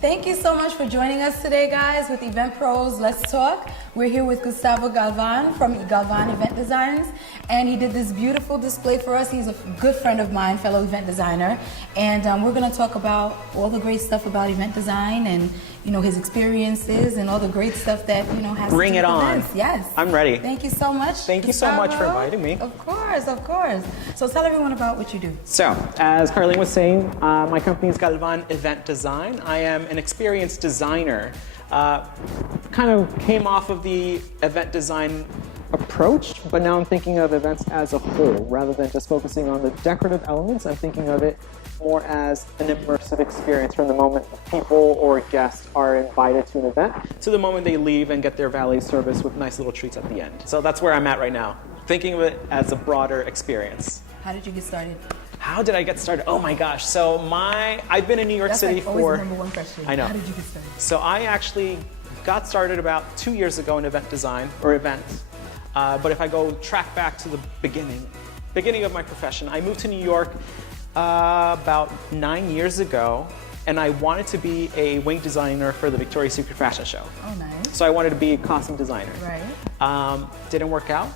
Thank you so much for joining us today, guys, with Event Pros Let's Talk. We're here with Gustavo Galvan from Galvan Event Designs, and he did this beautiful display for us. He's a good friend of mine, fellow event designer, and we're going to talk about all the great stuff about event design and, you know, his experiences and all the great stuff that, you know, has Bring to do it with on. events. Yes. I'm ready. Thank you so much. Thank you so much for inviting me. Of course, of course. So tell everyone about what you do. So, as Carline was saying, my company is Galvan Event Design. I am an experienced designer. Kind of came off of the event design approach, but now I'm thinking of events as a whole. Rather than just focusing on the decorative elements, I'm thinking of it more as an immersive experience from the moment people or guests are invited to an event to the moment they leave and get their valet service with nice little treats at the end. So that's where I'm at right now, thinking of it as a broader experience. How did you get started? How did I get started? Oh my gosh. So I've been in New York City That's always for... the number one question. I know. How did you get started? So I actually got started about 2 years ago in event design, or events. But if I go track back to the beginning of my profession, I moved to New York about 9 years ago, and I wanted to be a wing designer for the Victoria's Secret fashion show. Oh, nice. So I wanted to be a costume designer. Right. Didn't work out.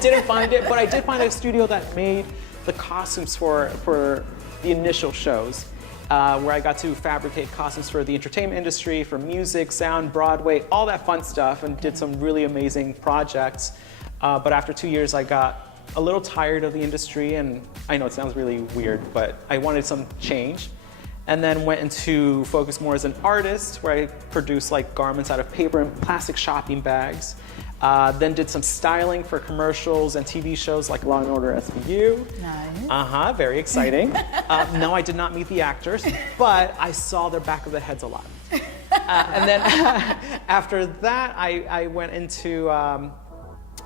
Didn't find it, but I did find a studio that made the costumes for the initial shows, where I got to fabricate costumes for the entertainment industry, for music, sound, Broadway, all that fun stuff, and did some really amazing projects. But after 2 years, I got a little tired of the industry, and I know it sounds really weird, but I wanted some change. And then went into focus more as an artist, where I produced like garments out of paper and plastic shopping bags. Then did some styling for commercials and TV shows like Law & Order SVU. Nice. Very exciting. No, I did not meet the actors, but I saw their back of the heads a lot. And then after that, I went into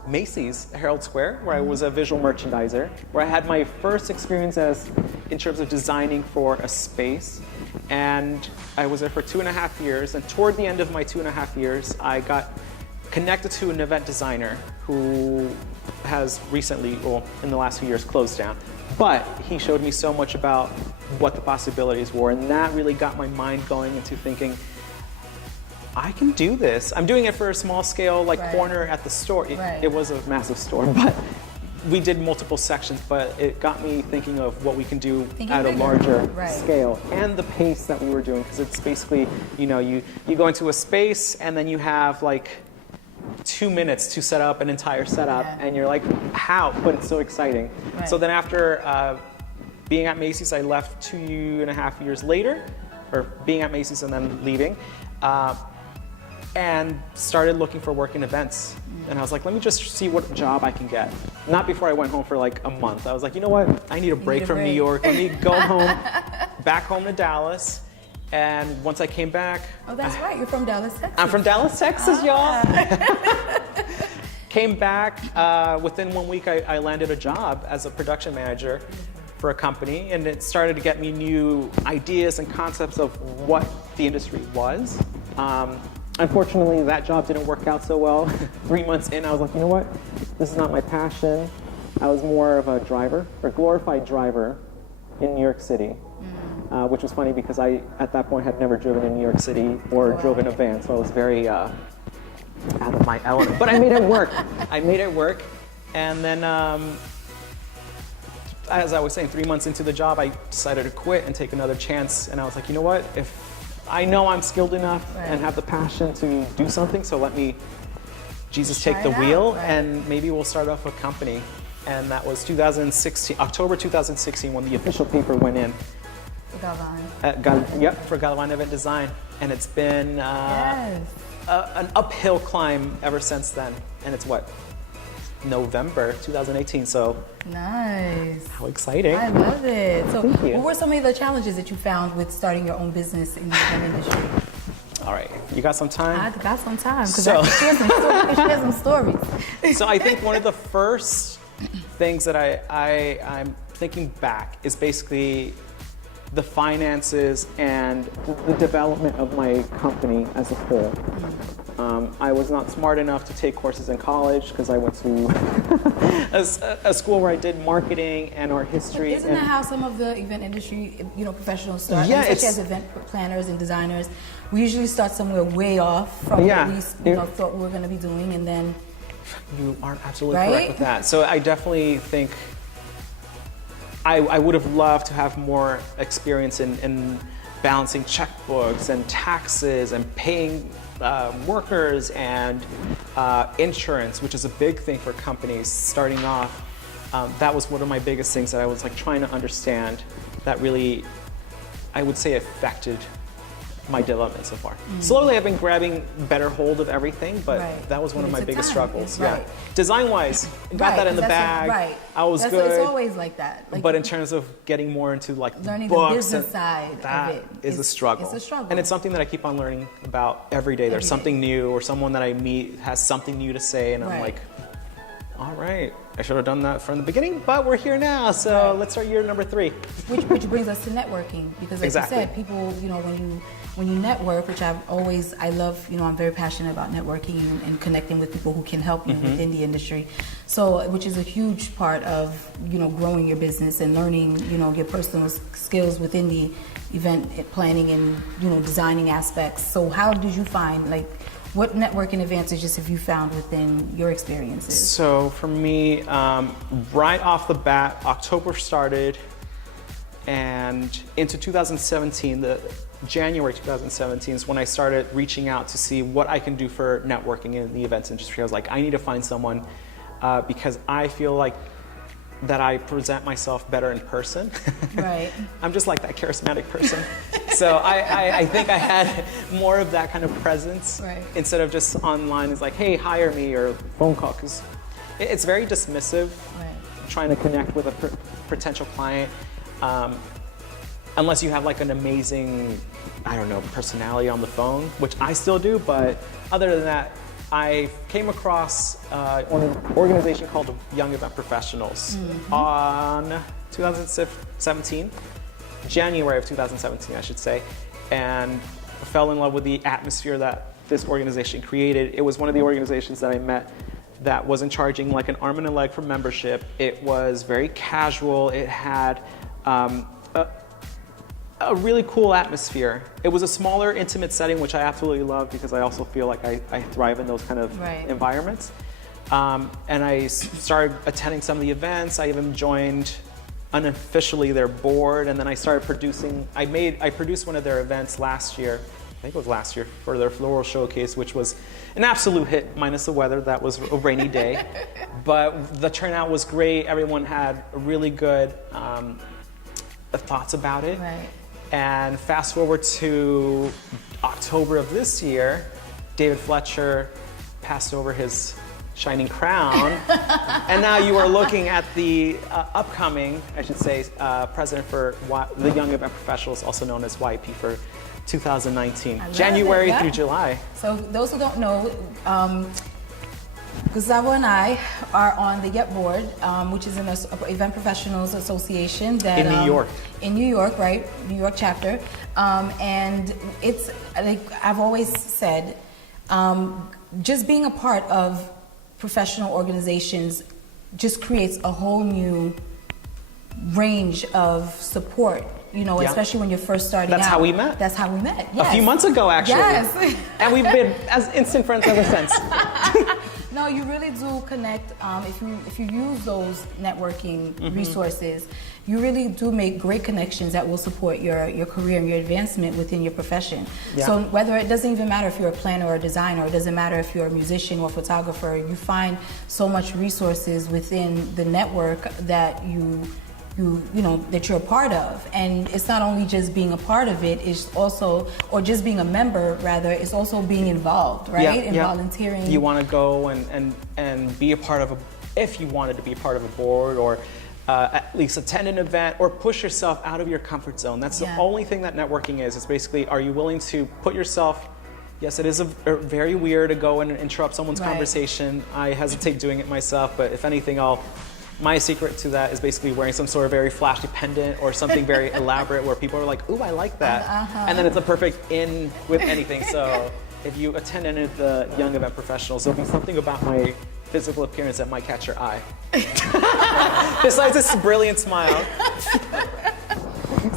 Macy's Herald Square, where I was a visual merchandiser, where I had my first experience in terms of designing for a space. And I was there for 2.5 years, and toward the end of my 2.5 years, I got connected to an event designer who has recently, well, in the last few years, closed down. But he showed me so much about what the possibilities were, and that really got my mind going into thinking, I can do this. I'm doing it for a small scale, like corner at the store. It was a massive store, but we did multiple sections, but it got me thinking of what we can do at a larger scale, and the pace that we were doing, because it's basically, you know, you go into a space and then you have like 2 minutes to set up an entire setup, and you're like, how? But it's so exciting. So then after being at Macy's, I left 2.5 years later, or being at Macy's and then leaving, and started looking for work in events. And I was like, let me just see what job I can get. Not before I went home for like a month. I was like, you know what? I need a break from New York. Let me go home, back home to Dallas. And once I came back... Oh, that's right. You're from Dallas, Texas. I'm from Dallas, Texas, y'all. Came back. Within 1 week, I landed a job as a production manager for a company. And it started to get me new ideas and concepts of what the industry was. Unfortunately, that job didn't work out so well. 3 months in, I was like, you know what? This is not my passion. I was more of a driver, or glorified driver in New York City. Which was funny because I, at that point, had never driven in New York City or drove in a van, so I was very out of my element. But I made it work. And then, as I was saying, 3 months into the job, I decided to quit and take another chance. And I was like, you know what? If I know I'm skilled enough and have the passion to do something, so let me, Jesus, take the wheel, and maybe we'll start off a company. And that was 2016, October 2016, when the official paper went in. Galvan. For Galvan Event Design, and it's been an uphill climb ever since then. And it's what, November 2018. So nice. How exciting! I love it. So, thank you. What were some of the challenges that you found with starting your own business in the event industry? All right, you got some time? I got some time because I can share some stories. So I think one of the first things that I'm thinking back is basically the finances and the development of my company as a whole. I was not smart enough to take courses in college because I went to a school where I did marketing and art history. Isn't that how some of the event industry, professionals start? Yeah, such as event planners and designers. We usually start somewhere way off from what we thought we were going to be doing, and then. You are absolutely correct with that. So I definitely think I would have loved to have more experience in balancing checkbooks and taxes and paying workers and insurance, which is a big thing for companies starting off. That was one of my biggest things that I was like trying to understand that really, I would say, affected my development so far. Slowly I've been grabbing better hold of everything, but that was one of my biggest struggles. Yeah. Design-wise, got that in the bag. I was good. It's always like that. But in terms of getting more into like learning books the business side of it is a struggle. It's a struggle. And it's something that I keep on learning about every day. There's something new, or someone that I meet has something new to say, and I'm like, all right, I should have done that from the beginning, but we're here now, so let's start year number 3. Which brings us to networking, because like you said, people, when you network, which I love, I'm very passionate about networking and connecting with people who can help you within the industry. So, which is a huge part of, growing your business and learning, your personal skills within the event planning and, designing aspects. So how did you find, what networking advantages have you found within your experiences? So for me, right off the bat, October started, and into 2017, January 2017 is when I started reaching out to see what I can do for networking in the events industry. I was like, I need to find someone because I feel like that I present myself better in person. Right. I'm just like that charismatic person. So I think I had more of that kind of presence instead of just online. It's like, hey, hire me, or phone call, because it's very dismissive trying to connect with a potential client. Unless you have like an amazing, personality on the phone, which I still do, but other than that, I came across an organization called Young Event Professionals on 2017, January of 2017, I should say, and fell in love with the atmosphere that this organization created. It was one of the organizations that I met that wasn't charging like an arm and a leg for membership. It was very casual. It had a really cool atmosphere. It was a smaller, intimate setting, which I absolutely love because I also feel like I thrive in those kind of environments. And I started attending some of the events. I even joined unofficially their board, and then I started producing. I produced one of their events last year. I think it was last year, for their floral showcase, which was an absolute hit, minus the weather. That was a rainy day. But the turnout was great. Everyone had really good thoughts about it. Right. And fast forward to October of this year, David Fletcher passed over his shining crown. And now you are looking at the upcoming, president for the Young Event Professionals, also known as YEP, for 2019, January through July. So those who don't know, Gustavo and I are on the YEP board, which is an Event Professionals Association that in New York. In New York, right? New York chapter, and it's like I've always said, just being a part of professional organizations just creates a whole new range of support. Especially when you're first starting out. That's how we met. That's how we met. Yes. A few months ago, actually. Yes. And we've been as instant friends ever since. No, you really do connect. If you use those networking resources, you really do make great connections that will support your career and your advancement within your profession. Yeah. So whether it doesn't even matter if you're a planner or a designer, it doesn't matter if you're a musician or photographer, you find so much resources within the network that that you're a part of. And it's not only just being a part of it, it's also, or just being a member rather, it's also being involved, right? And volunteering. You want to go and be a part of if you wanted to be a part of a board, or at least attend an event, or push yourself out of your comfort zone. That's the only thing that networking is. It's basically, are you willing to put yourself, yes, it is very weird to go and interrupt someone's conversation. I hesitate doing it myself, but if anything, I'll My secret to that is basically wearing some sort of very flashy pendant or something very elaborate where people are like, ooh, I like that. And then it's a perfect in with anything. So if you attend any of the young event professionals, there'll be something about my physical appearance that might catch your eye. Besides this brilliant smile.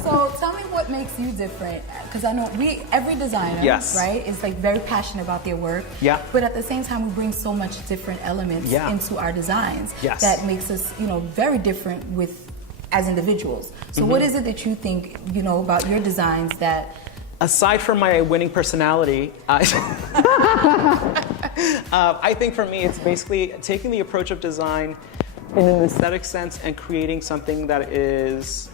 So tell me what makes you different, because I know every designer, Yes. right, is like very passionate about their work. Yeah. But at the same time, we bring so much different elements Yeah. into our designs Yes. that makes us, very different as individuals. So what is it that you think, about your designs that? Aside from my winning personality, I think for me it's basically taking the approach of design in an aesthetic sense and creating something that is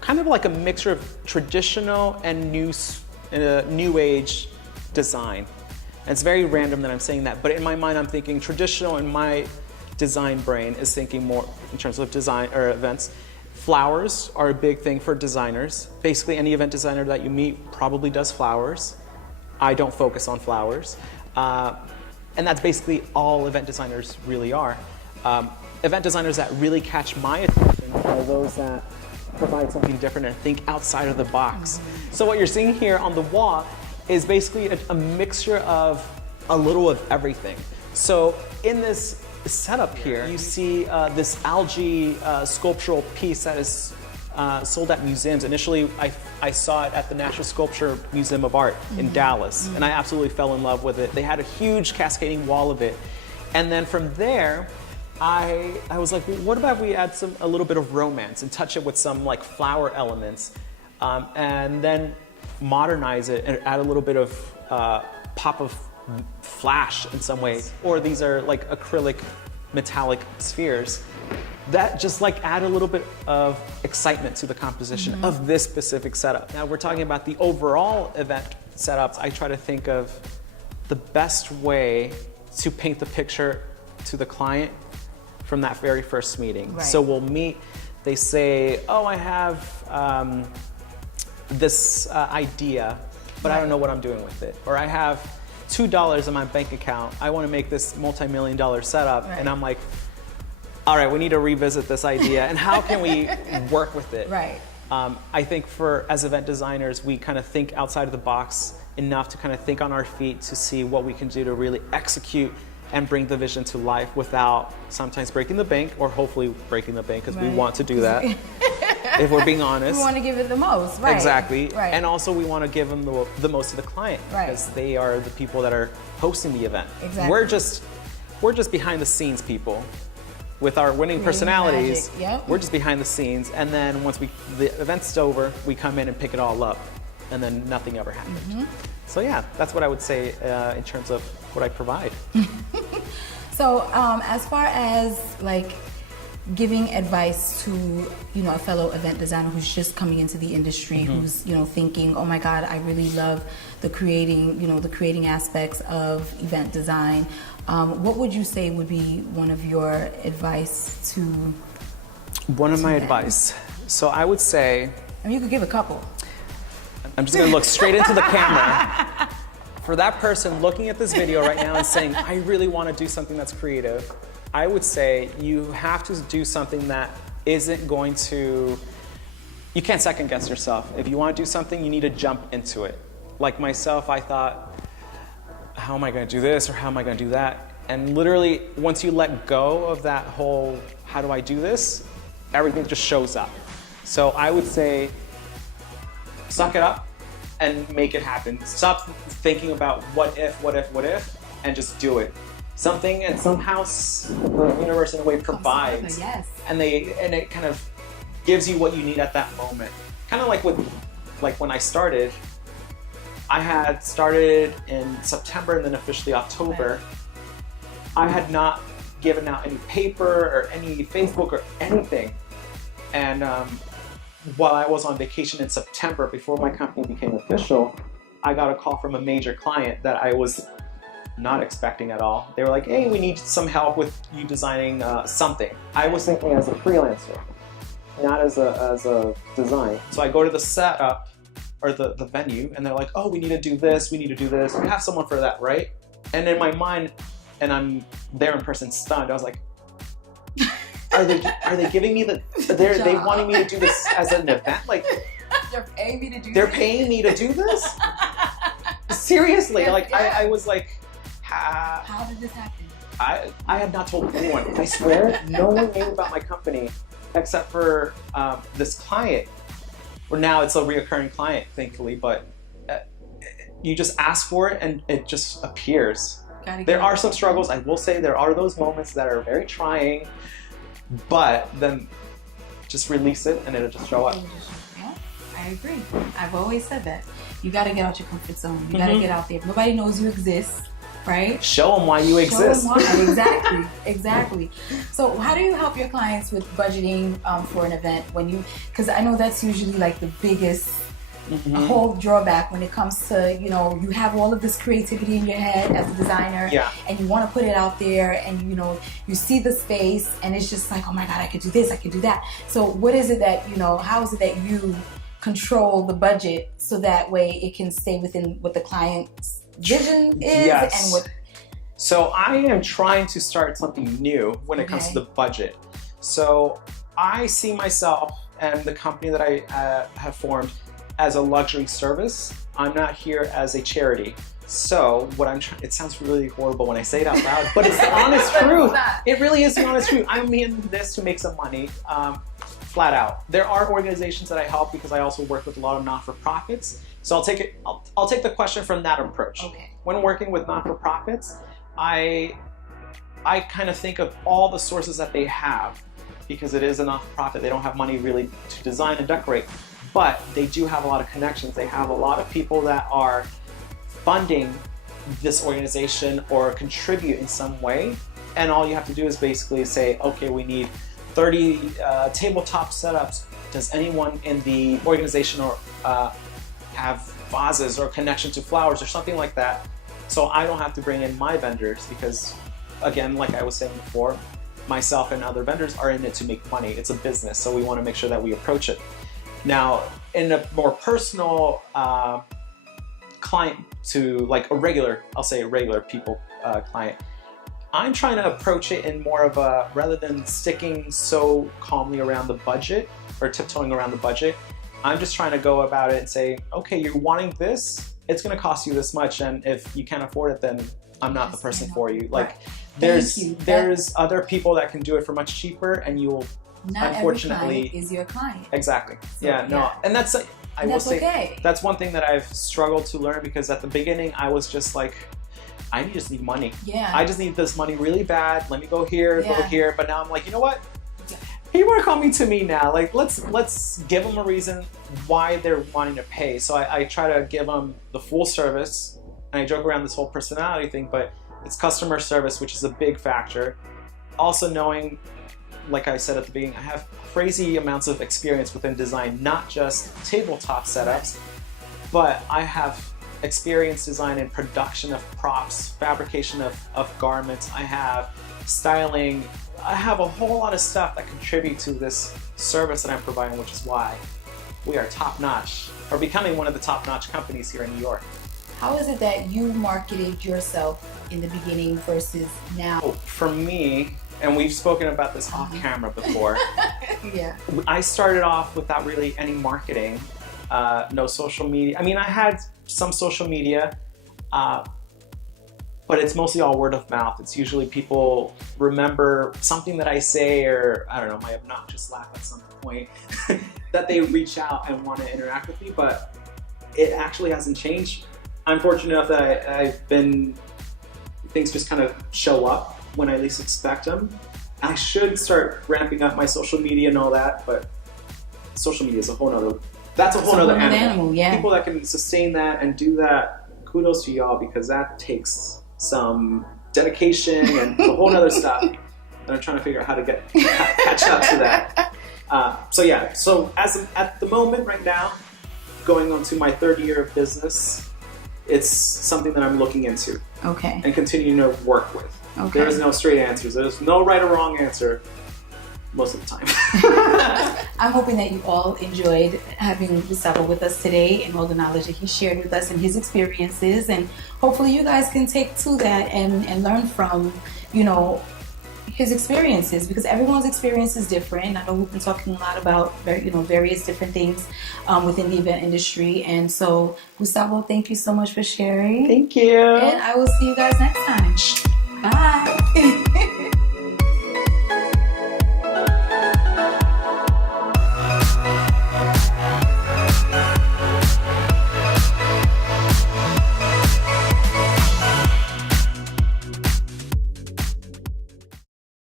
kind of like a mixture of traditional and new age design. And it's very random that I'm saying that, but in my mind I'm thinking traditional, and my design brain is thinking more in terms of design or events. Flowers are a big thing for designers. Basically, any event designer that you meet probably does flowers. I don't focus on flowers. And that's basically all event designers really are. Event designers that really catch my attention are those that provide something different and think outside of the box. So what you're seeing here on the wall is basically a mixture of a little of everything. So in this setup here, you see this algae sculptural piece that is sold at museums. Initially, I saw it at the National Sculpture Museum of Art in Dallas, and I absolutely fell in love with it. They had a huge cascading wall of it. And then from there, I was like, well, what about if we add a little bit of romance and touch it with some like flower elements, and then modernize it and add a little bit of pop of flash in some way. Or these are like acrylic metallic spheres that just like add a little bit of excitement to the composition of this specific setup. Now we're talking about the overall event setups. I try to think of the best way to paint the picture to the client from that very first meeting. Right. So we'll meet, they say, oh, I have this idea, but I don't know what I'm doing with it. Or I have $2 in my bank account. I want to make this multi-million-dollar setup. Right. And I'm like, all right, we need to revisit this idea. And how can we work with it? Right. I think as event designers, we kind of think outside of the box enough to kind of think on our feet to see what we can do to really execute and bring the vision to life without sometimes breaking the bank, or hopefully breaking the bank, because we want to do that. If we're being honest. We want to give it the most, right? Exactly. Right. And also we want to give them the most to the client, Right. because they are the people that are hosting the event. Exactly. We're just behind the scenes people. With our winning personalities, magic. Yep. We're just behind the scenes, and then once the event's over, we come in and pick it all up, and then nothing ever happened. So yeah, that's what I would say in terms of what I provide. So as far as like giving advice to a fellow event designer who's just coming into the industry, who's thinking, oh my God, I really love the creating aspects of event design. What would you say would be one of your advice to? One of my advice. So I would say. I mean, you could give a couple. I'm just gonna look straight into the camera. For that person looking at this video right now and saying, I really want to do something that's creative, I would say you have to do something that isn't going to, you can't second guess yourself. If you want to do something, you need to jump into it. Like myself, I thought, how am I going to do this or how am I going to do that? And literally, once you let go of that whole, how do I do this? Everything just shows up. So I would say, suck it up and make it happen. Stop thinking about what if, and just do it. Something and somehow the universe in a way provides. Yes. And it kind of gives you what you need at that moment. Kind of like when I started, I had started in September and then officially October. I had not given out any paper or any Facebook or anything. And while I was on vacation in September, before my company became official, I got a call from a major client that I was not expecting at all. They were like, hey, we need some help with you designing something. I was thinking as a freelancer, not as a design. So I go to the setup, or the venue, and they're like, oh, we need to do this, we need to do this. We have someone for that, right? And in my mind, and I'm there in person stunned, I was like, are they giving me they wanting me to do this as an event? Like, they're paying me to do they're this? paying me to do this? Seriously, Yes, like yeah. I was like, How did this happen? I have not told anyone. I swear, no one knew about my company except for this client. Or now it's a reoccurring client, thankfully, but you just ask for it and it just appears. There are some struggles. I will say there are those moments that are very trying, but then just release it and it'll just show up. Yeah, I agree. I've always said that. You got to get out your comfort zone. You got to get out there. If nobody knows you exist, right? Show them why you exist. Show them why. Exactly. So how do you help your clients with budgeting for an event because I know that's usually like the biggest whole drawback when it comes to, you have all of this creativity in your head as a designer, and you want to put it out there, and you see the space and it's just like, oh my God, I could do this, I could do that. So what is it that, how is it that you control the budget so that way it can stay within what the client's vision is? And what? So I am trying to start something new when it comes to the budget. So I see myself and the company that I have formed as a luxury service. I'm not here as a charity. So what I'm trying, it sounds really horrible when I say it out loud, but it's the honest truth. It really is the honest truth. I'm in this to make some money, flat out. There are organizations that I help because I also work with a lot of not-for-profits. So I'll take the question from that approach. Okay. When working with not-for-profits, I kind of think of all the sources that they have, because it is a not-for-profit. They don't have money really to design and decorate, but they do have a lot of connections. They have a lot of people that are funding this organization or contribute in some way. And all you have to do is basically say, okay, we need 30 tabletop setups. Does anyone in the organization or have vases or connection to flowers or something like that? So I don't have to bring in my vendors because, again, like I was saying before, myself and other vendors are in it to make money. It's a business, so we want to make sure that we approach it. Now, in a more personal client to like a regular, I'll say a regular people client, I'm trying to approach it in more of a, rather than sticking so calmly around the budget or tiptoeing around the budget, I'm just trying to go about it and say, okay, you're wanting this, it's going to cost you this much, and if you can't afford it, then I'm not the person for you. Like, there's other people that can do it for much cheaper, and you will, not unfortunately, every client is your client. Exactly. So, and that's I will say okay. That's one thing that I've struggled to learn, because at the beginning I was just like, I just need money. Yeah. I just need this money really bad. Let me go here, go here. But now I'm like, you know what? People are coming to me now. Like, let's give them a reason why they're wanting to pay. So I try to give them the full service, and I joke around this whole personality thing, but it's customer service, which is a big factor. Also knowing, like I said at the beginning, I have crazy amounts of experience within design, not just tabletop setups, but I have experience design in production of props, fabrication of garments. I have styling. I have a whole lot of stuff that contribute to this service that I'm providing, which is why we are top-notch, or becoming one of the top-notch companies here in New York. How is it that you marketed yourself in the beginning versus now? For me, and we've spoken about this off camera before, Yeah. I started off without really any marketing, no social media. I mean, I had some social media, but it's mostly all word of mouth. It's usually people remember something that I say, or I don't know, my obnoxious laugh at some point, that they reach out and want to interact with me, but it actually hasn't changed. I'm fortunate enough that things just kind of show up when I least expect them. I should start ramping up my social media and all that, but social media is a whole nother, that's a whole nother animal. Yeah. People that can sustain that and do that, kudos to y'all, because that takes some dedication and a whole nother stuff. And I'm trying to figure out how to catch up to that. So at the moment right now, going on to my third year of business, it's something that I'm looking into. Okay. And continuing to work with. Okay. There is no straight answers. There's no right or wrong answer most of the time. I'm hoping that you all enjoyed having Gustavo with us today and all the knowledge that he shared with us and his experiences, and hopefully you guys can take to that and learn from, his experiences, because everyone's experience is different. I know we've been talking a lot about various different things within the event industry, and so Gustavo, thank you so much for sharing. Thank you. And I will see you guys next time. Bye.